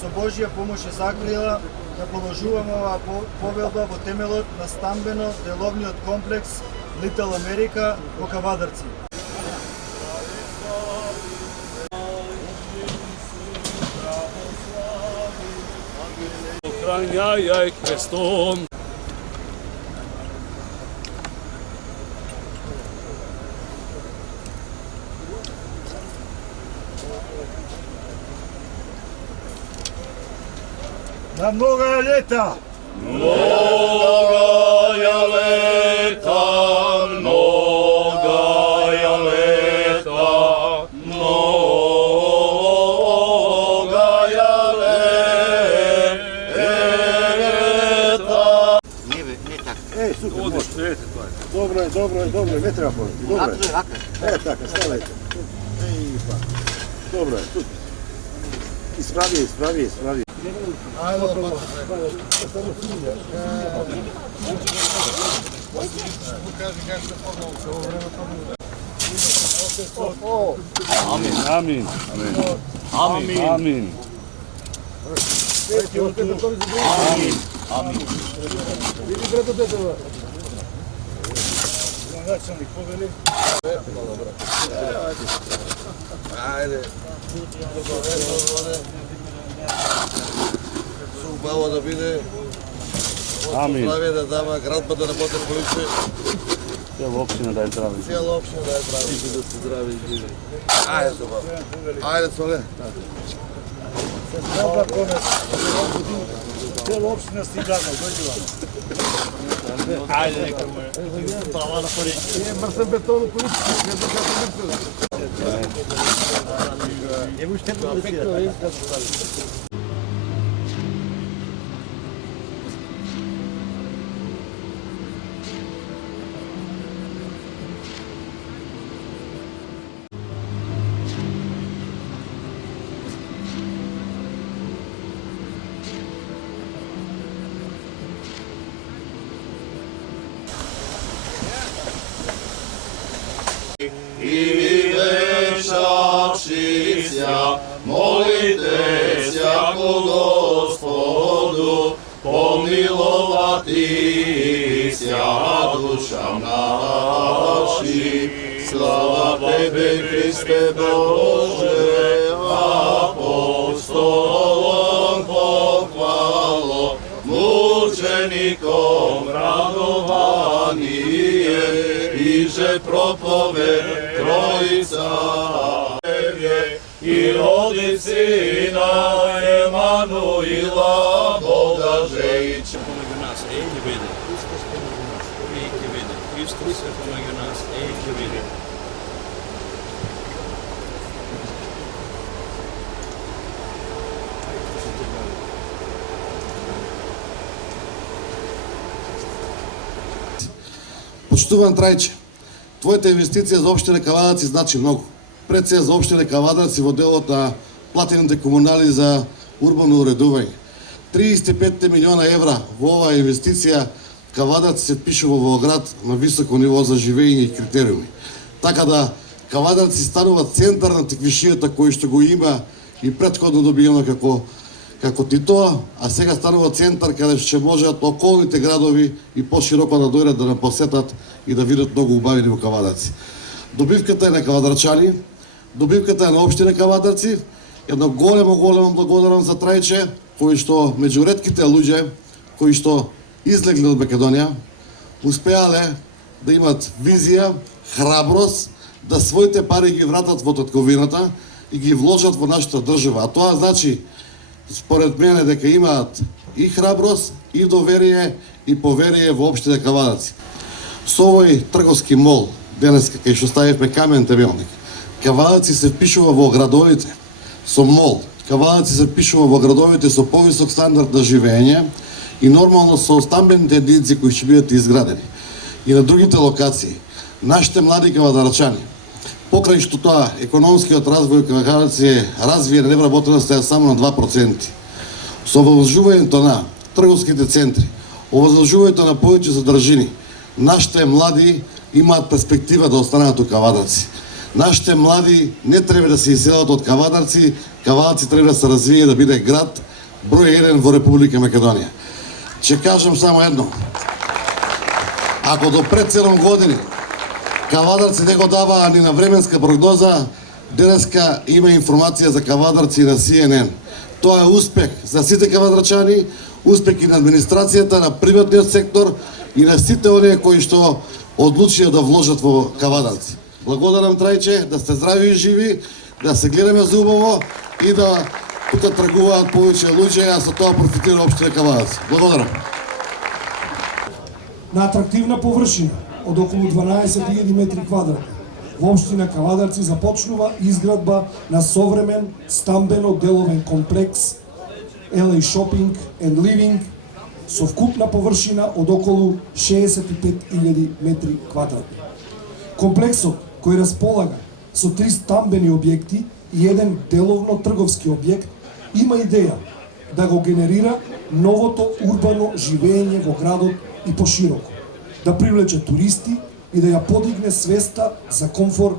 Со Божја помош и закрила да положуваме оваа повелба во темелот на стамбено-деловниот комплекс Литл Америка во Кавадарци. Охраняй крестом. На многое лета! Многая лета, многая лета, многая лета. Не так. Ей, супер, Одиш, може. ете тоа. Добро, не треба повеќе. Добро. Вака. Така, ставајте. Ей, па. Добро, супер. Исправи. Ајде, Амин. Амин. Убаво да биде. Амин. Здравие да дава, градба да работи полиция. Цела општина да е здрави. Цела општина да е здрави. Да се здрави и живи. Ајде, добро. Ајде, Соле. цела општина стигнала, дојде вака. Ајде, нека му права на пари. Мрсен бетон политички, не знам како мислам. Ево ще да си. И вешавшися, молитеся ко Господу, помиловатися душам нашим. Слава Тебе, Христе Боже, апостолом похвало, мучеником радование, иже проповед Троица и роди Сина Емануила, Бога жејче. Помеѓу нас е и биде. Веќе биде. Христос е помеѓу нас е и биде. Почитуван Трајче, твојата инвестиција за општина Кавадарци значи многу. Пред се за општина Кавадарци во делот на платените комунали за урбано уредување. 35 милиона евра во оваа инвестиција Кавадарци се впишува во град на високо ниво за живење и критериуми. Така да Кавадарци станува центар на теквишијата кој што го има и претходно добиено како Титоа, а сега станува центар каде ќе можат околните градови и пошироко да дојдат да не посетат и да видат многу убавини во Кавадарци. Добивката е на кавадарчани, добивката е на општина Кавадарци, едно големо благодарам за Трајче, кој што меѓу ретките луѓе кои што излегли од Македонија, успеале да имат визија, храброст, да своите пари ги вратат во татковината и ги вложат во нашата држава. А тоа значи, според мене, дека имаат и храброст, и доверие, и поверие во општина Кавадарци. Со овој трговски мол, денеска, кај што ставивме камен темелник, Кавадарци се впишува во градовите со мол. Кавадарци се впишува во градовите со повисок стандард на живење и нормално со стамбените единици кои ќе бидат изградени. И на другите локации, нашите млади кавадарчани, покрај што тоа економскиот развој Кавадарци е развиен, невработеност е само на 2%. Со овозможувањето на трговските центри, овозможувањето на повеќе задржини, нашите млади имаат перспектива да останат у Кавадарци. Нашите млади не треба да се иселат од Кавадарци, Кавадарци треба да се развие да биде град број 1 во Република Македонија. Ќе кажам само едно. Ако до пред 7 години Кавадарци не го даваа ни на временска прогноза, денеска има информација за Кавадарци на CNN. Тоа е успех за сите кавадарчани, успех и на администрацијата, на приватниот сектор и на сите оние кои што одлучија да вложат во Кавадарци. Благодарам, Трајче, да сте здрави и живи, да се гледаме за убаво и да тука тргуваат повеќе луѓе, а со тоа профитира општина Кавадарци. Благодарам. На атрактивна површина од околу 12.000 метри квадратни во општина Кавадарци започнува изградба на современ стамбено-деловен комплекс LA Shopping and Living со вкупна површина од околу 65.000 метри квадратни. Комплексот кој располага со 3 стамбени објекти и еден деловно трговски објект има идеја да го генерира новото урбано живење во градот и пошироко, да привлече туристи и да ја подигне свеста за комфор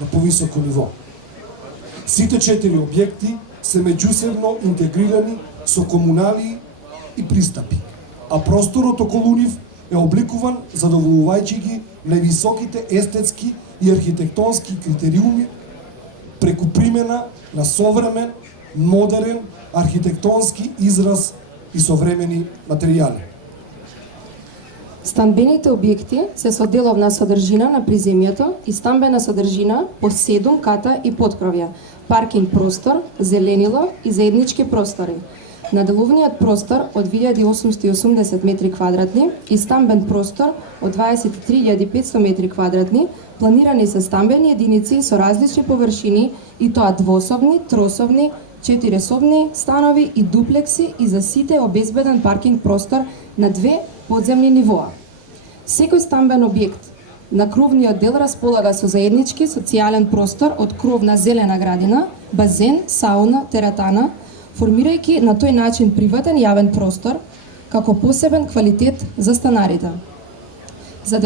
на повисоко ниво. Сите 4 објекти се меѓусебно интегрирани со комуналии и пристапи, а просторот околу нив е обликуван задоволувајќи ги највисоките естетски и архитектонски критериуми преку примена на современ, модерен архитектонски израз и современи материјали. Стамбените објекти се со деловна содржина на приземјето и стамбена содржина по 7 ката и поткровја, паркинг простор, зеленило и заеднички простори. На деловниот простор од 2880 метри квадратни и стамбен простор од 23.500 метри квадратни планирани се стамбени единици со различни површини и тоа двособни, трособни, 4собни станови и дуплекси и за сите обезбеден паркинг простор на 2 подземни нивоа. Секој стамбен објект на кровниот дел располага со заеднички социјален простор од кровна зелена градина, базен, сауна, тератана, формирајќи на тој начин приватен јавен простор како посебен квалитет за станарите. За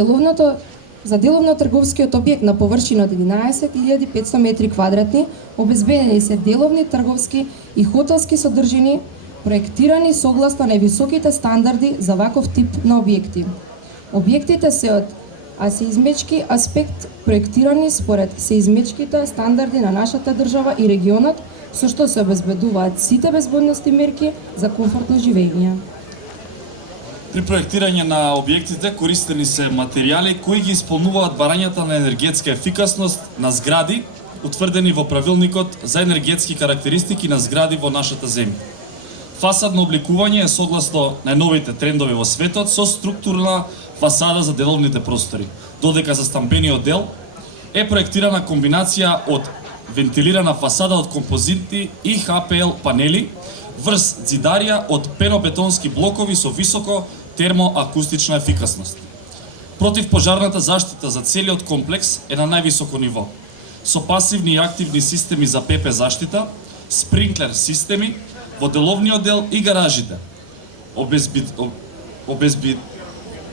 деловно-трговскиот објект на површина од 11.500 метри квадратни обезбедени се деловни, трговски и хотелски содржини, проектирани согласно највисоките стандарди за ваков тип на објекти. Објектите се од сеизмечки аспект проектирани според сеизмечките стандарди на нашата држава и регионот, со што се обезбедуваат сите безбедности мерки за комфортно живење. При проектирање на објектите користени се материјали кои ги исполнуваат барањата на енергетска ефикасност на згради, утврдени во правилникот за енергетски карактеристики на згради во нашата земја. Фасадно обликување е согласно најновите трендови во светот со структурна фасада за деловните простори, додека за стамбениот дел е проектирана комбинација од вентилирана фасада од композитни и ХПЛ панели врз ѕидарија од пенобетонски блокови со високо термоакустична ефикасност. Противпожарната заштита за целиот комплекс е на највисоко ниво, со пасивни и активни системи за ПП заштита, спринклер системи во деловниот дел и гаражите,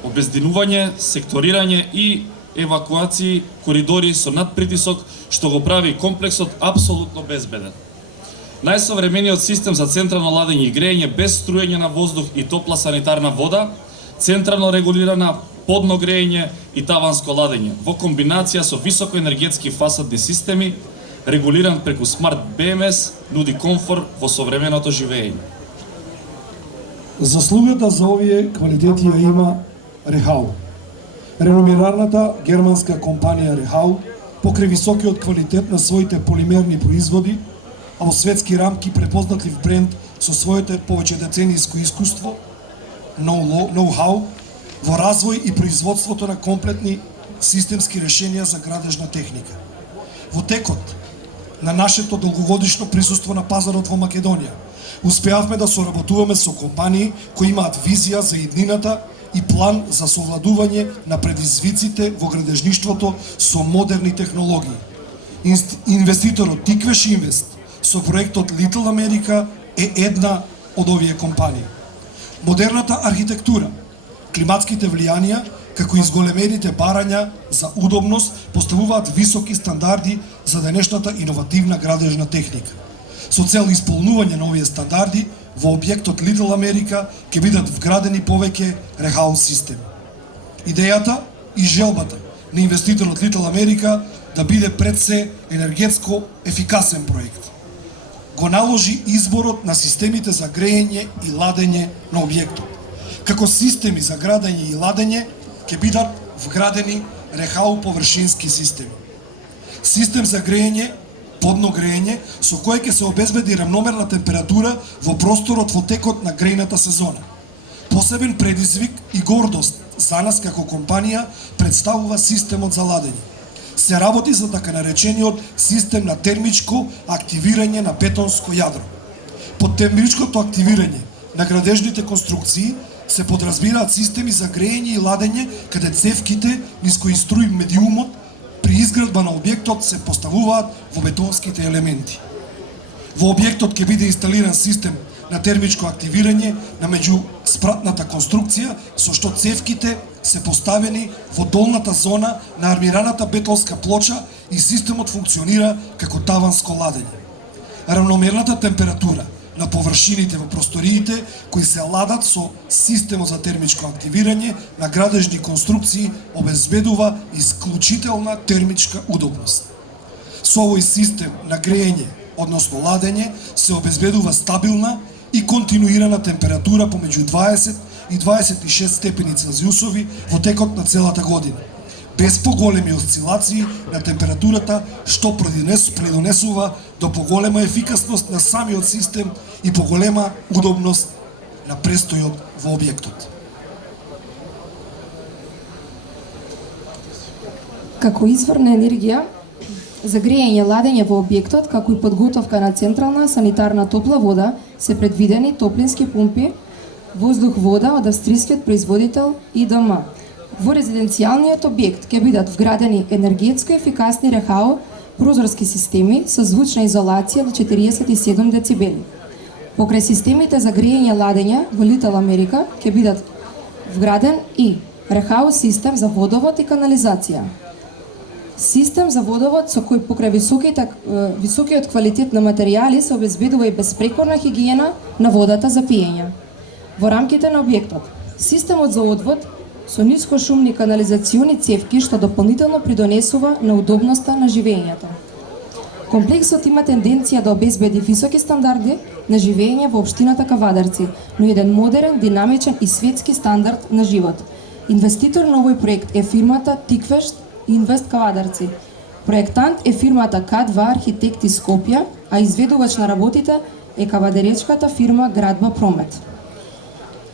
обездинување, секторирање и евакуации коридори со надпритисок, што го прави комплексот апсолутно безбеден. Најсовремениот систем за централно ладење и грејење без струење на воздух и топла санитарна вода, централно регулирана подно грејење и таванско ладење, во комбинација со високо енергетски фасадни системи, регулиран преку смарт БМС, нуди комфор во современото живење. Заслугата за овие квалитети ја има Рехау. Реномираната германска компанија Рехау, покрај високиот квалитет на своите полимерни производи, а во светски рамки препознатлив бренд со своите повеќе децениско искуство, ноу-хау, во развој и производството на комплетни системски решенија за градежна техника. Во текот на нашето долгогодишно присуство на пазарот во Македонија, успеавме да соработуваме со компании кои имаат визија за иднината и план за совладување на предизвиците во градежништвото со модерни технологии. Инвеститорот Тиквеш Инвест со проектот Little America е една од овие компании. Модерната архитектура, климатските влијанија како и зголемените барања за удобност, поставуваат високи стандарди за денешната иновативна градежна техника. Со цел исполнување на овие стандарди, во објектот Little America ќе бидат вградени повеќе рехаус системи. Идејата и желбата на инвеститорот Little America да биде пред се енергетско ефикасен проект го наложи изборот на системите за грејење и ладење на објектот. Како системи за градење и ладење ќе бидат вградени рехау површински системи. Систем за грејење, подно грејење, со кој ќе се обезбеди рамномерна температура во просторот во текот на грејната сезона. Посебен предизвик и гордост за нас како компанија представува системот за ладење. Се работи за така наречениот систем на термичко активирање на бетонско јадро. Под термичкото активирање на градежните конструкции се подразбираат системи за грејење и ладење, каде цевките низ кои струи медиумот при изградба на објектот се поставуваат во бетонските елементи. Во објектот ќе биде инсталиран систем на термичко активирање на меѓуспратната конструкција, со што цевките се поставени во долната зона на армираната бетонска плоча и системот функционира како таванско ладење. Равномерната температура на површините во просториите кои се ладат со системот за термичко активирање на градежни конструкции обезбедува исклучителна термичка удобност. Со овој систем на грејење, односно ладење, се обезбедува стабилна и континуирана температура помеѓу 20 и 26 степени Целзиусови во текот на целата година, без поголеми осцилации на температурата, што придонесува до поголема ефикасност на самиот систем и поголема удобност на престојот во објектот. Како извор на енергија за грејење ладење во објектот, како и подготовка на централна санитарна топла вода, се предвидени топлински пумпи, воздух-вода од австрискиот производител ИДМ. Во резиденцијалниот објект ќе бидат вградени енергетско ефикасни рехао прозорски системи со звучна изолација до 47 децибели. Покрај системите за грејење ладење во Little America ќе бидат вграден и рехао систем за водовод и канализација. Систем за водовод со кој покрај високиот квалитет на материјали се обезбедува и безпрекорна хигиена на водата за пиење. Во рамките на објектот, системот за одвод со нискошумни канализациони цевки што дополнително придонесува на удобноста на живеењето. Комплексот има тенденција да обезбеди високи стандарди на живеење во општината Кавадарци, но еден модерен, динамичен и светски стандард на живот. Инвеститор на овој проект е фирмата Тиквешт Инвест Кавадарци. Проектант е фирмата К2 Архитекти Скопје, а изведувач на работите е кавадаречката фирма Градба Промет.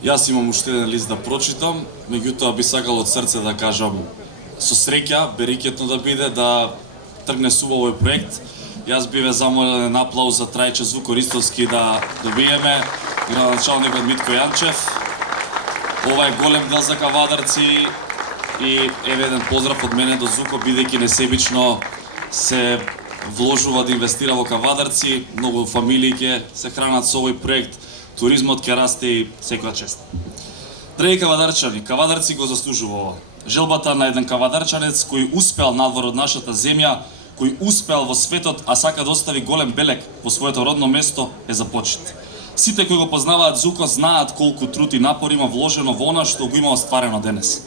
Јас имам уште еден лист да прочитам, меѓутоа би сакал од срце да кажам со среќа, берикетно да биде, да тргне субо овој проект. Јас би ве замолил на аплауз за Трајче Звукористовски да добиеме, градоначалникот Митко Јанчев. Ова е голем дел за Кавадарци и еве еден поздрав од мене до Зуко, бидејќи несебично се вложува да инвестира во Кавадарци, многу фамилии ќе се хранат со овој проект, туризмот ќе расте и секоја чест. Драги кавадарчани, Кавадарци го заслужува ова. Желбата на еден кавадарчанец кој успеал надвор од нашата земја, кој успеал во светот, а сака да остави голем белег во своето родно место, е за почит. Сите кои го познаваат Зуко знаат колку труд и напор има вложено во она што го има остварено денес.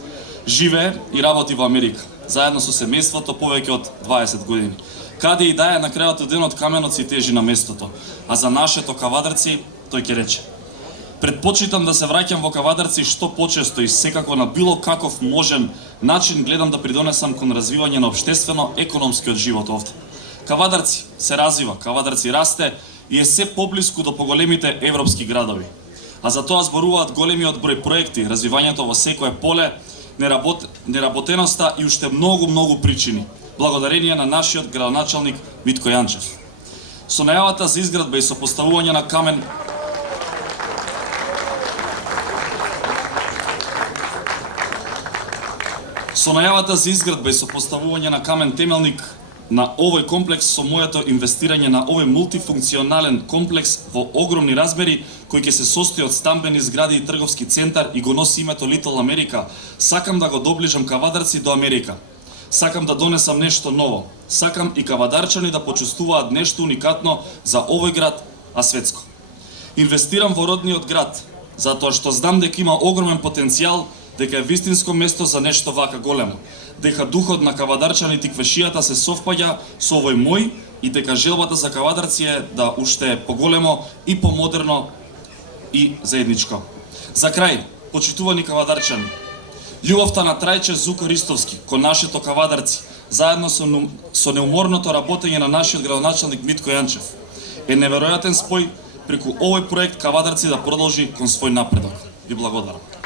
Живее и работи во Америка, заедно со семејството повеќе од 20 години. Каде и да е, на крајот од денот каменот си тежи на местото, а за нашето Кавадарци тој ќе рече: предпочитам да се враќам во Кавадарци што почесто и секако на било каков можен начин гледам да придонесам кон развивање на општествено-економскиот живот овде. Кавадарци се развива, Кавадарци расте и е се поблиску до поголемите европски градови. А за тоа зборуваат големиот број проекти, развивањето во секое поле, неработеноста и уште многу причини, благодарение на нашиот градоначалник Митко Јанчев. Со најавата за изградба и сопоставување на камен темелник на овој комплекс со моето инвестирање на овој мултифункционален комплекс во огромни размери, кој ќе се состои од стамбени згради и трговски центар и го носи името Little America, сакам да го доближам Кавадарци до Америка. Сакам да донесам нешто ново. Сакам и кавадарчани да почувствуваат нешто уникатно за овој град, а светско. Инвестирам во родниот град, затоа што знам дека има огромен потенцијал, дека е вистинско место за нешто вака големо, дека духот на кавадарчаните и квешијата се совпаѓа со овој мој и дека желбата за Кавадарци е да уште поголемо и помодерно и заедничко. За крај, почитувани кавадарчани, љубовта на Трајче Зуко Ристовски кон нашето Кавадарци, заедно со неуморното работење на нашиот градоначалник Митко Јанчев, е неверојатен спој преку овој проект Кавадарци да продолжи кон свој напредок. Ви благодарам.